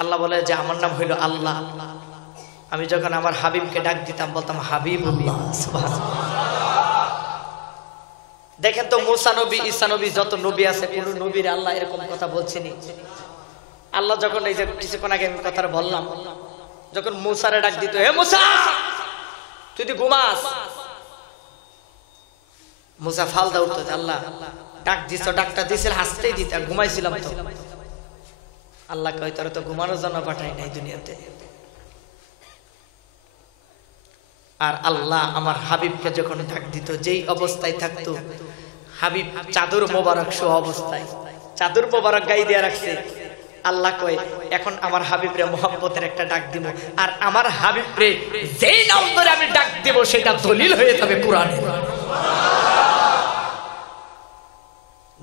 আল্লাহ বলে যে আমার নাম হইল আল্লাহ। আমি যখন আমার হাবিবকে ডাক দিতাম বলতাম হাবিবুল্লাহ। সুবহানাল্লাহ। দেখেন তো মুসা নবী, ঈসা নবী, যত নবী আছে কোন নবীর আল্লাহ এরকম কথা বলছেনি? আল্লাহ যখন এই যে কিছুক্ষণ আগে আমি কথাটা বললাম, যখন মুসারে ডাক দিত, হে মুসা তুই তো ঘুমাস, মুসা ফালদা উঠতো, আল্লাহ ডাক দিছ, ডাকটা দিছিল হাসতেই দিত, ঘুমাইছিলাম তো। আল্লাহ কয় তোরা তো ঘুমানোর জন্য পাঠাই নাই দুনিয়াতে। আর আল্লাহ আমার হাবিবকে যখন ডাক দিত, যেই অবস্থায় থাকতো, হাবিব চাদর মোবারক শো অবস্থায়, চাদর মোবারক গায়ে দিয়ে রাখছে। আল্লাহ কয় এখন আমার হাবিবরে মোহাম্মতের একটা ডাক দিব, আর আমার হাবিবরে যেই নাম ধরে আমি ডাক দিব সেটা দলিল হয়ে যাবে কোরআনে।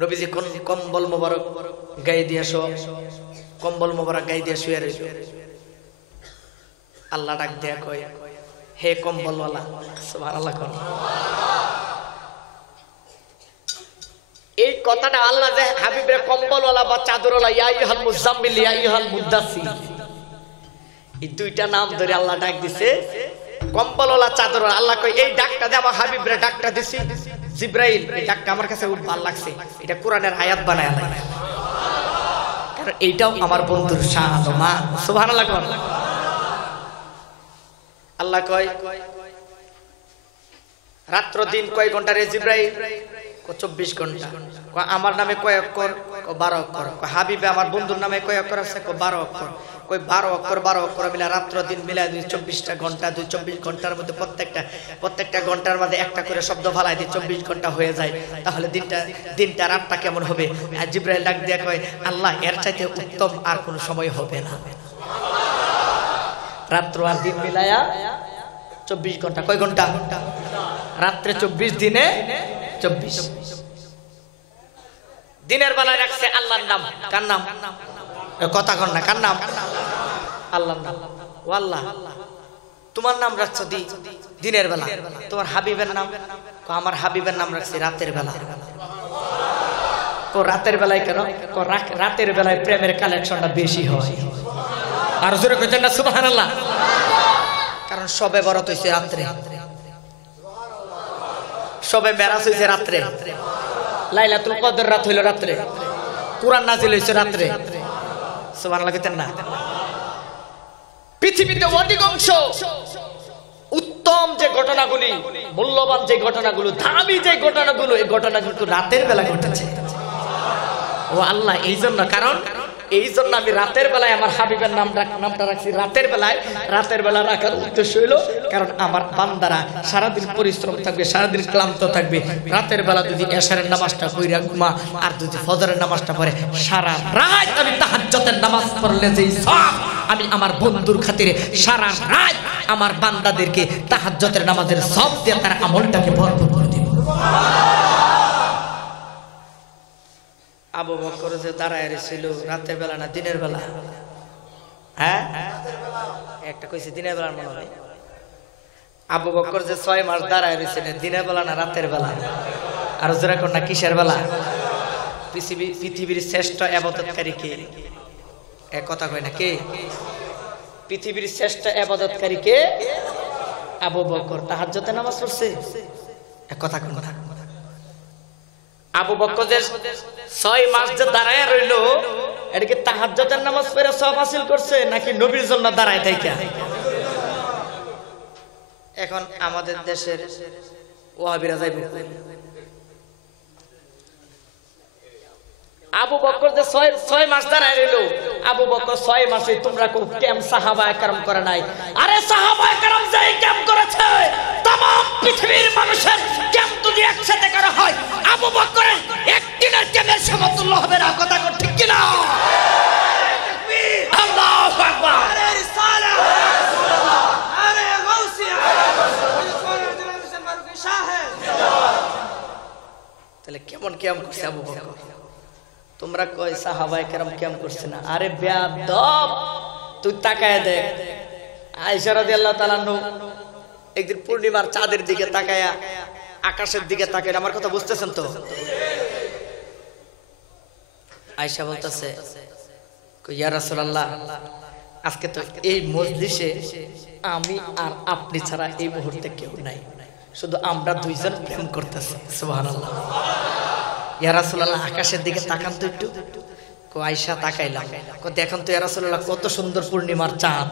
নবীজি কোন কম্বল মোবারক গায়ে দিয়ে শো, কম্বল মোবারক গায়ে দিয়ে শুয়ে রইল। আল্লাহ ডাক দেয়া কয় হে কম্বলওয়ালা। সুবহানাল্লাহ। এই কথাটা আল্লাহ যে হাবিবের কম্বলওয়ালা বা চাদরওয়ালা, ইয়া আইয়ুহাল মুজাম্মিল ইয়া আইয়ুহাল মুদ্দাসসির, এই দুইটা নাম ধরে আল্লাহ ডাক দিছে। কম্বলওয়ালা, চাদরওয়ালা। আল্লাহ কয় এই ডাকটা যে আমার হাবিবরে ডাকটা দিছি জিবরাইল, এই ডাকটা আমার কাছে খুব ভালো লাগছে, এটা কোরআনের আয়াত বানায় আল্লাহ, কারণ এইটাও আমার বন্ধুর শান ও মান। সুবহানাল্লাহ। আল্লাহ কয় রাত্র দিন কয় ঘন্টা রে জিবরাইল? 24 ঘন্টা। আমার নামে কয় অক্ষর? 12 অক্ষর। হাবিবে আমার বন্ধুর নামে কয় অক্ষর আছে? 12 অক্ষর। কই 12 অক্ষর 12 অক্ষর মিলা রাত্র দিন মিলা 24টা ঘন্টা। 24 ঘন্টার মধ্যে প্রত্যেকটা ঘন্টার মধ্যে একটা করে শব্দ ফালাই দিয়ে 24 ঘন্টা হয়ে যায়, তাহলে দিনটা রাতটা কেমন হবে? আর জিবরাইল ডাক দিয়ে কয় আল্লাহ এর চাইতে উত্তম আর কোন সময় হবে না। রাত্র আর দিন মিলায়া 24 ঘন্টা। কয় ঘন্টা? রাত্রে 24, দিনে 24। দিনের বেলায় রাখছে আল্লাহর নাম। কার নাম? কথা কন না, কার নাম? আল্লাহর নাম। ও আল্লাহ তোমার নাম রাখছো দিনের বেলা, তোমার হাবিবের নাম? আমার হাবিবের নাম রাখছি রাতের বেলা। তো রাতের বেলায় কেন? রাতের বেলায় প্রেমের কালেকশনটা বেশি হয়। আর জোরে কইতেন না সুবহানাল্লাহ? কারণ সবে বরাত হইছে রাত্রে, সবে মেরাজ হইছে রাত্রে, লাইলাতুল কদর রাত হইল রাত্রে, কুরআন নাজিল হইছে রাত্রে। সুবহানাল্লাহ কইতেন না? পৃথিবীতে অধিকাংশ উত্তম যে ঘটনাগুলি, মূল্যবান যে ঘটনাগুলো, দামি যে ঘটনাগুলো, এই ঘটনাগুলো রাতের বেলা ঘটেছে। ও আল্লাহ এই জন্য, কারণ এই জন্য আমি রাতের বেলায় আমার হাবিবের নামটা রাখছি রাতের বেলায়। রাতের বেলা রাখার উদ্দেশ্য হইলো কারণ আমার বান্দারা সারাদিন পরিশ্রম থাকবে, সারাদিন ক্লান্ত থাকবে। রাতের বেলা যদি এশারের নামাজটা কইরা ঘুমা আর যদি ফজরের নামাজটা পড়ে, সারা রাত আমি তাহাজ্জুদের নামাজ পড়লে যেই সওয়াব আমি আমার বন্ধুর খাতিরে সারা রাত আমার বান্দাদেরকে তাহাজ্জুদের নামাজের সওয়াব দিয়ে তার আমলটাকে ভরপুর করে দেব। আবু বকর যে দাঁড়ায় ছিল রাতের বেলা না দিনের বেলা? হ্যাঁ, একটা কইছে দিনের বেলা মনে হয়। আবু বকর যে 6 মাস দাঁড়ায় রয়েছে দিনের বেলা না রাতের বেলা? আর জোরে কোন না কিসের বেলা? পৃথিবীর শ্রেষ্ঠ ইবাদতকারী কে? এক কথা কয় না কে? পৃথিবীর শ্রেষ্ঠ ইবাদতকারী কে? আবু বকর। তাহাজ্জুদের নামাজ পড়ছে? এক কথা কয় না। আবু বকর যে 6 মাস যে দাঁড়ায় রইল, এটা কি তাহাজ্জুদের নামাজ পড়ে সওয়াব হাসিল করছে নাকি নবীর জন্য দাঁড়ায় থাইকা? এখন আমাদের দেশের ওয়াহাবিরা যাইব, আবু বকর যে 6 মাস দাঁড়ায় রইল, আবু বকর 6 মাসে তোমরা কোন ক্যাম্প সাহাবায়ে কেরাম করে নাই? আরে সাহাবায়ে কেরাম যেই ক্যাম্প করেছে, तमाम পৃথিবীর মানুষের ক্যাম্প যদি একসাথে করা হয়, আবু বকরের একদিনের ক্যাম্পের সমতুল্য হবে না। কথা কর ঠিক কি না? তাকবীর, আল্লাহু আকবার। আরে রিসালাহ, আরে গাউসিয়া, তাহলে কেমন ক্যাম্প করছে আবু বকর? তোমরা কই সাহাবায়ে কেরাম ক্যাম্প করছে না? আরে বেয়াদব, তুই তাকায় দেখ। আয়েশা রাদিয়াল্লাহু তাআলা একদিন পূর্ণিমার চাঁদের দিকে তাকায়া, আকাশের দিকে তাকায়, আমার কথা বুঝতেছেন তো? আয়েশা বলতেছে ইয়া রাসূলুল্লাহ, আজকে তো এই মজলিসে আমি আর আপনি ছাড়া এই মুহূর্তে কেউ নাই, শুধু আমরা দুইজন প্রেম করতেছি। সুবহানাল্লাহ। ইয়া রাসূলুল্লাহ, আকাশের দিকে তাকান তো একটু। আয়েশা তাকাইলাম, দেখেন তো ইয়া রাসূলুল্লাহ কত সুন্দর পূর্ণিমার চাঁদ।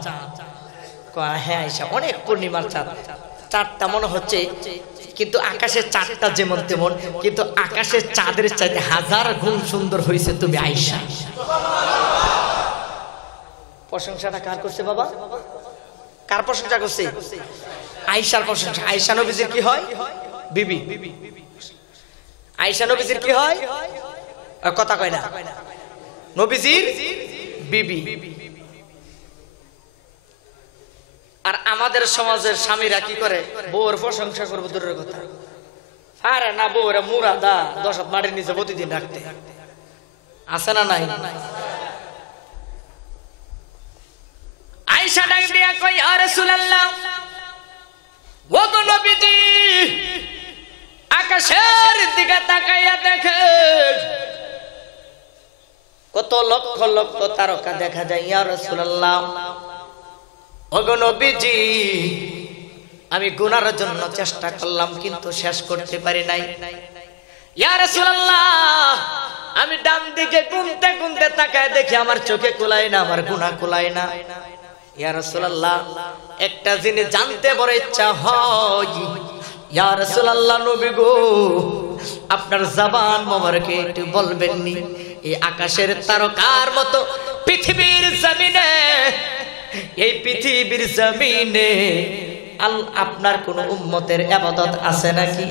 হ্যাঁ আয়েশা, অনেক পূর্ণিমার চাঁদ, চাঁদটা মনে হচ্ছে, কিন্তু আকাশের চাঁদটা যেমন তেমন, কিন্তু আকাশের চাঁদের চাইতে হাজার গুণ সুন্দর হয়েছে তুমি আয়েশা। প্রশংসাটা কার করছে বাবা? কার প্রশংসা করছে? আয়েশার প্রশংসা। আয়েশা নবীজির কি হয়? বিবি। আয়েশা নবীজির কি হয়? কথা কয় না, নবীজির বিবি। আর আমাদের সমাজের স্বামীরা কি করে? বউর প্রশংসা করবো দূরের কথা, আরে না বউরে মুরাদা 10 হাত মাটির নিচে প্রতিদিন রাখতে আছে না নাই? আয়েশা ডাক দিয়া কই, ইয়া রাসূলুল্লাহ, ও গো নবীজি, আকাশের দিকে তাকাইয়া দেখেন কত লক্ষ লক্ষ তারকা দেখা যায়। ইয়া রাসূলুল্লাহ, ও গো নবীজি, আমি গুনার জন্য চেষ্টা করলাম কিন্তু শেষ করতে পারি নাই। ইয়া রাসূলুল্লাহ, আমি ডান দিকে গুনতে গুনতে তাকায় দেখি আমার চোখে কুলায় না, আমার গুনাহ কুলায় না। ইয়া রাসূলুল্লাহ, একটা জিনিস জানতে বড় ইচ্ছা হয়। ইয়া রাসূলুল্লাহ, নবী গো, আপনার জবান মোবারকে একটু বলবেন নি, এই আকাশের তারকার মতো পৃথিবীর জমিনে, এই পৃথিবীর জমিনে আপনার কোন উম্মতের ইবাদত আছে নাকি?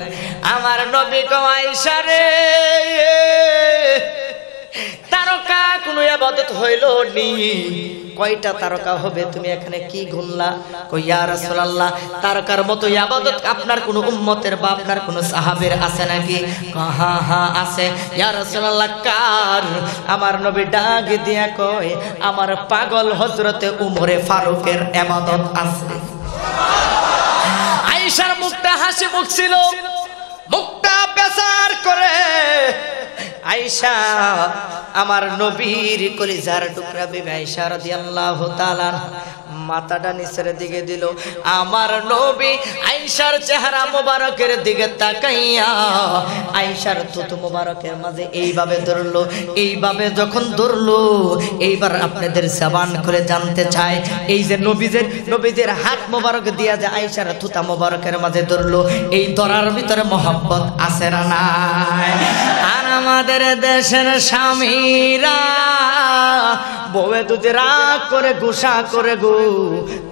আমার নবী গো, আয়েশা রে, তারকা কোন ইবাদত হইল নি? কয়টা তারকা হবে? তুমি এখানে কি গুনলা? কই, ইয়া রাসূলুল্লাহ, তারকার মতো ইবাদত আপনার কোন উম্মতের বা আপনার কোন সাহাবের আছে নাকি? হ্যাঁ হ্যাঁ আছে। ইয়া রাসূলুল্লাহ, কার? আমার নবী ডাক দিয়া কয়, আমার পাগল হযরতে উমরে ফারুকের ইবাদত আছে। আয়েশার মুখটা হাসি মুখ ছিল, মুখটা বেজার করে। আয়েশা আমার নবীর কলিজার টুকরা বিবি আয়েশা রাদিয়াল্লাহু তাআলা মাথাটা নিচের দিকে দিল। আমার নবী আয়েশার চেহারা মোবারকের দিকে তাকাইয়া আয়েশার থুতু মোবারকের মাঝে এইভাবে ধরলো। এইভাবে যখন ধরলো, এইবার আপনাদের জবান করে জানতে চাই, এই যে নবীজের হাত মোবারক দিয়া যে আয়েশার থুতা মোবারকের মাঝে ধরলো, এই ধরার ভিতরে মহব্বত আছে না নাই? আর আমাদের দেশের স্বামীরা বউয়ে দুধে রাগ করে গুসা করে গো,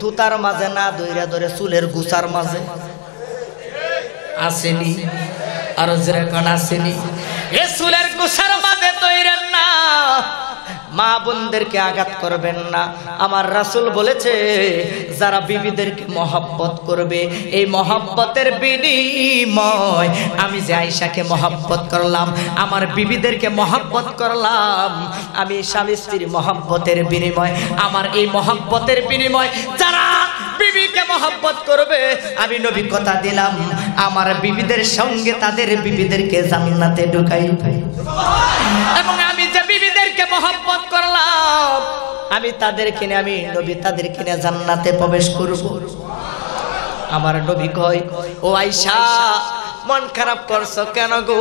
তুতার মাঝে না দইরা ধরে চুলের গুসার মাঝে আসেনি। আর যেরকম আসেনি, এ চুলের গুসার মাঝে তৈরেন না, মা বোনদেরকে আঘাত করবেন না। আমার রাসূল বলেছে, যারা বিবিদেরকে মহব্বত করবে, এই মহব্বতের বিনিময় আমি যে আয়েশাকে মহব্বত করলাম, আমার বিবিদেরকে মহব্বত করলাম, আমি স্বামী স্ত্রীর মহব্বতের বিনিময়, আমার এই মহব্বতের বিনিময় যারা বিবিকে মহব্বত করবে, আমি নবী কথা দিলাম, আমার বিবিদের সঙ্গে তাদের বিবিদেরকে জান্নাতে ঢুকাই। এবং আমি যে বিবিদেরকে মহব্বত করলাম, আমি তাদেরকে নিয়ে, আমি নবী তাদেরকে নিয়ে জান্নাতে প্রবেশ করব। আমার নবী কয়, ও আয়েশা, মন খারাপ করছো কেন গো?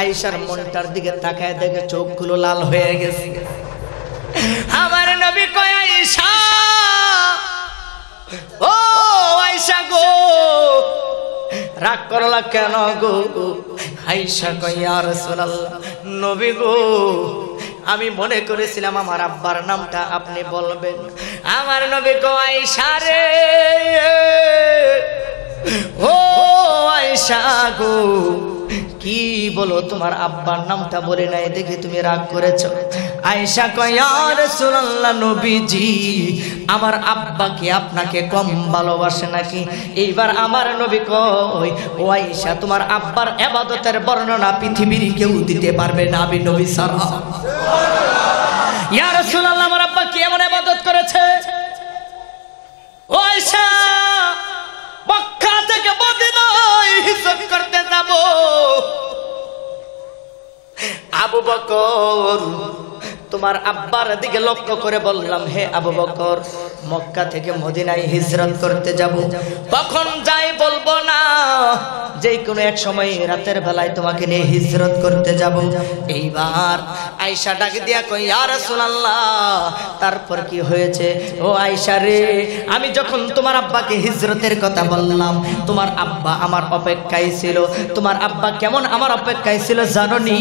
আয়েশার মনটার দিকে তাকায় দেখে চোখগুলো লাল হয়ে গেছে। আমার নবী কয়, আয়েশা, ও আয়েশা গো, রাগ করলা কেন গো? আয়েশা কয়, ইয়া রাসূলুল্লাহ, নবী গো, আমি মনে করেছিলাম আমার আব্বার নামটা আপনি বলবেন। আমার নবী কয়, আয়েশা রে, ও আয়েশা গো, কি বলো, তোমার আব্বার নামটা বলে নাই দেখে তুমি রাগ করেছো। আয়েশা কয়, ইয়া রাসূলুল্লাহ, নবীজি, আমার আব্বা কি আপনাকে কম ভালোবাসে নাকি? এইবার আমার নবী কয়, ও আয়েশা, তোমার আব্বার ইবাদতের বর্ণনা পৃথিবীর কেউ দিতে পারবে না, আমি নবী ছাড়া। ইয়া রাসূলুল্লাহ, আমার আব্বা কি এমন ইবাদত করেছে? ও আয়েশা, মক্কা থেকে মদিনায় হিজরত করতে যাব, আবু বকর তোমার আব্বার দিকে লক্ষ্য করে বললাম, হে আবু বকর, মক্কা থেকে মদিনায় হিজরত করতে যাব, কখন যাই বলবো না, যে কোনো এক সময় রাতের বেলায় তোমাকে নিয়ে হিজরত করতে যাব। এইবার আয়েশা ডাক দিয়া কই, ইয়া রাসূলুল্লাহ, তারপর কি হয়েছে? ও আয়েশা রে, আমি যখন তোমার আব্বাকে হিজরতের কথা বললাম, তোমার আব্বা আমার অপেক্ষায় ছিল। তোমার আব্বা কেমন আমার অপেক্ষায় ছিল জানো নি?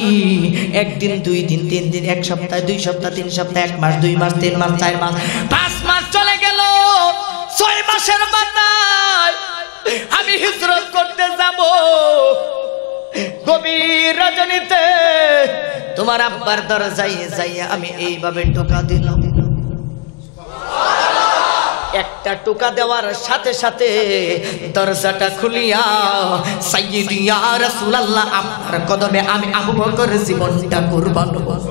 একদিন, 2 দিন, 3 দিন, 1 সপ্তাহ, 2 সপ্তাহ, 3 সপ্তাহ, 1 মাস, 2 মাস, 3 মাস, 4 মাস, 5 মাস চলে গেল। 6 মাসের মাথায় আমি হিজরত করতে যাব। গভীর রজনীতে তোমার আব্বার দরজায় যাইয়া আমি এইভাবে টোকা দিলাম। একটা টোকা দেওয়ার সাথে সাথে দরজাটা খুলিয়া, সাইয়্যিদি ইয়া রাসূলুল্লাহ, আপনার কদমে আমি আবু বকর জীবনটা কুরবান করব।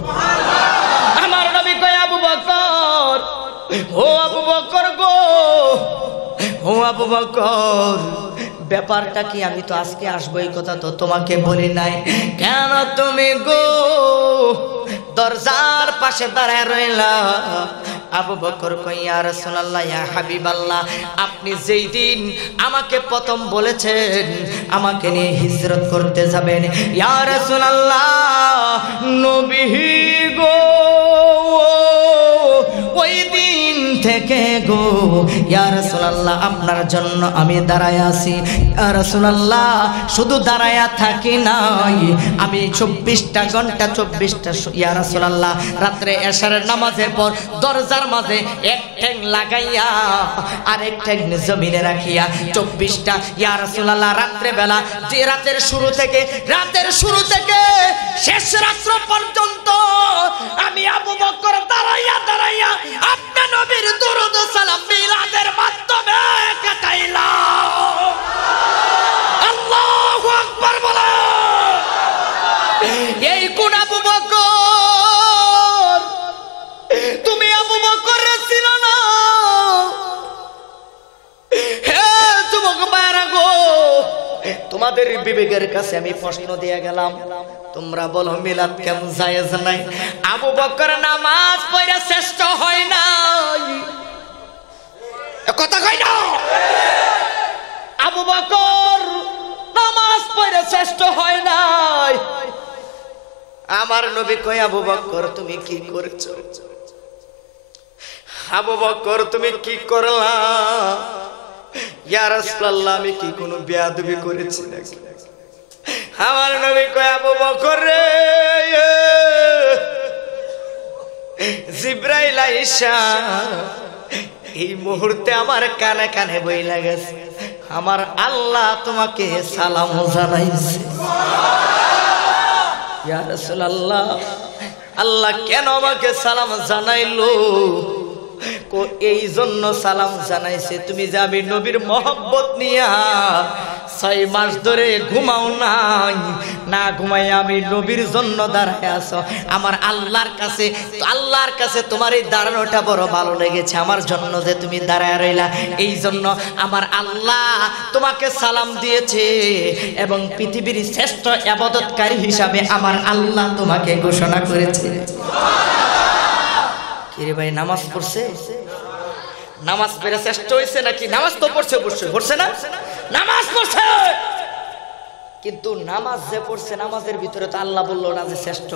আমার নবী কয়, আবু বকর, ও আবু বকর গো, ও আবু বকর, ব্যাপারটা কি? আমি তো আজকে আসবো এই কথা তো তোমাকে বলি নাই, কেন তুমি গো দরজার পাশে দাঁড়ায় রইলা? আবু বকর কই, ইয়া রাসূলুল্লাহ, ইয়া হাবিবাল্লাহ, আপনি যেই দিন আমাকে প্রথম বলেছেন আমাকে নিয়ে হিজরত করতে যাবেন, ইয়া রাসূলুল্লাহ, নবী গো, ওই দিন থেকে গো ইয়া রাসূলুল্লাহ আপনার জন্য আমি দাঁড়ায় আছি। ইয়া রাসূলুল্লাহ, শুধু দাঁড়ায়া থাকি নাই, আমি 24টা ঘন্টা 24টা ইয়া রাসূলুল্লাহ রাত্রে এশারের নামাজের পর দরজার মাঝে এক ঠ্যাং লাগাইয়া আর এক ঠ্যাং জমিনে রাখিয়া 24টা ইয়া রাসূলুল্লাহ রাত্রে বেলা, যে রাতের শুরু থেকে শেষ রাত্র পর্যন্ত আমি আবু বকর দাঁড়াইয়া আপনার নবীর দরুদ সালাম মিলাদের মাধ্যমে কাটাইলাম। আল্লাহু আকবার বলো। এই কোন আবু বকর? তুমি আবু বকর ছিল না? হে যুবক ভাইরা গো, তোমাদের বিবেকের কাছে আমি প্রশ্ন দিয়ে গেলাম, তোমরা বলো মিলাদ কেমন জায়েজ নাই? আবু বকর নামাজ পড়ে শ্রেষ্ঠ হয় নাই, কথা কই না? আবু বকর নামাজ পড়ে শ্রেষ্ঠ হয় নাই। আমার নবী কই, আবু বকর তুমি কি করেছো? আবু বকর তুমি কি করলা? ইয়া রাসূলুল্লাহ, আমি কি কোনো বেয়াদবি করেছি নাকি? আমার নবী কয়, আবু বকর রে, জিবরাইল আইসা এই মুহূর্তে আমার কানে কানে বইলা গেছে, আমার আল্লাহ তোমাকে সালাম জানাইছে। ইয়া রাসূলুল্লাহ, আল্লাহ কেন আমাকে সালাম জানাইলো? এই জন্য সালাম জানাইছে, তুমি যে আমি নবীর মহব্বত নিয়া 6 মাস ধরে ঘুমাও নাই, না ঘুমাই আমি নবীর জন্য দাঁড়ায় আছো। আমার আল্লাহর কাছে তোমার এই দাঁড়ানোটা বড় ভালো লেগেছে, আমার জন্য যে তুমি দাঁড়ায় রইলা, এই জন্য আমার আল্লাহ তোমাকে সালাম দিয়েছে এবং পৃথিবীর শ্রেষ্ঠ ইবাদতকারী হিসাবে আমার আল্লাহ তোমাকে ঘোষণা করেছে। কিরে ভাই, নামাজ পড়ছে? নামাজ পড়ে শ্রেষ্ঠ হয়েছে নাকি? নামাজ তো পড়ছে না? নামাজ পড়ছে, কিন্তু নামাজ যে পড়ছে নামাজের ভিতরে তো আল্লাহ বললো না যে শ্রেষ্ঠ।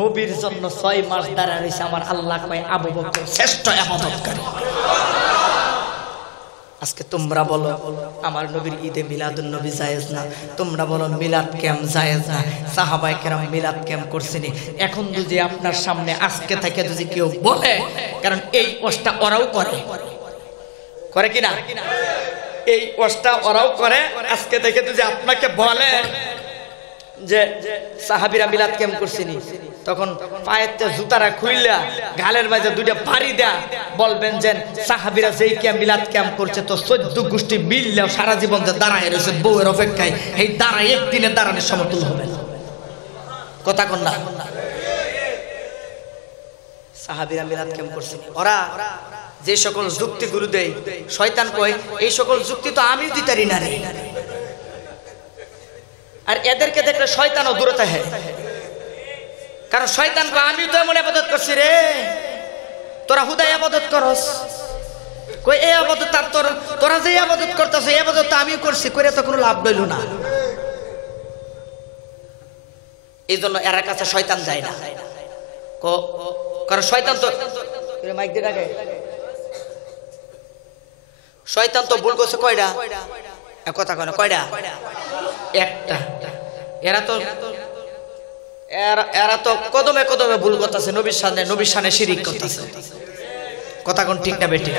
নবীর জন্য 6 মাস দাঁড়ায় রয়েছে আমার আল্লাহ কয় আবু বকর শ্রেষ্ঠ ইবাদতকারী। আজকে তোমরা বলো আমার নবীর ঈদে মিলাদুন নবী জায়েজ না, তোমরা বলো মিলাদ ক্যাম্প জায়েজ না। সাহাবায়ে কেরাম মিলাদ ক্যাম্প করছেন। এখন যদি আপনার সামনে আজকে থেকে যদি কেউ বলে, কারণ এই ওয়াজটা ওরাও করে কিনা, এই ওয়াজটা ওরাও করে, আজকে থেকে যদি আপনাকে বলে যে সাহাবীরা মিলাদ ক্যাম্প করছেনি, তখন পায়েতে জুতারা খুইলা গালের মাঝে 2টা বাড়ি দেয়া বলবেন যে সাহাবীরা যেই ক্যাম্প মিলাদ ক্যাম্প করছে তো 14 গোষ্ঠী মিললেও সারা জীবন যে দাঁড়ায় রয়েছে বউয়ের অপেক্ষায়, এই দাঁড়ায় একদিনে দাঁড়ানোর সমতুল হবে না। কথা কন না? সাহাবীরা মিলাদ ক্যাম্প করছে, ওরা যে সকল যুক্তিগুলো দেয় শয়তান কয় এই সকল যুক্তি তো আমিও দিতারি না রে, আর এদেরকে দেখলে শয়তানও দূরে থাকে। কারণ শয়তান কয় আমি তো এমন ইবাদত করছি রে, তোরা হুদাই ইবাদত করস। কই এই ইবাদত আর তোরা যে ইবাদত করতেছ এই ইবাদত তো আমিও করছি, করে তো কোনো লাভ হইল না। এই জন্য এর কাছে শয়তান যায় না। কারণ শয়তান তো মাইক দিয়ে রাখে, শয়তান তো ভুল করছে কয়টা, কথা কয় না কয়টা, একটা। এরা তো কদমে কদমে ভুল করতেছে, নবীর সামনে শিরিক করতেছে। কথা কোন ঠিক না বেঠিক?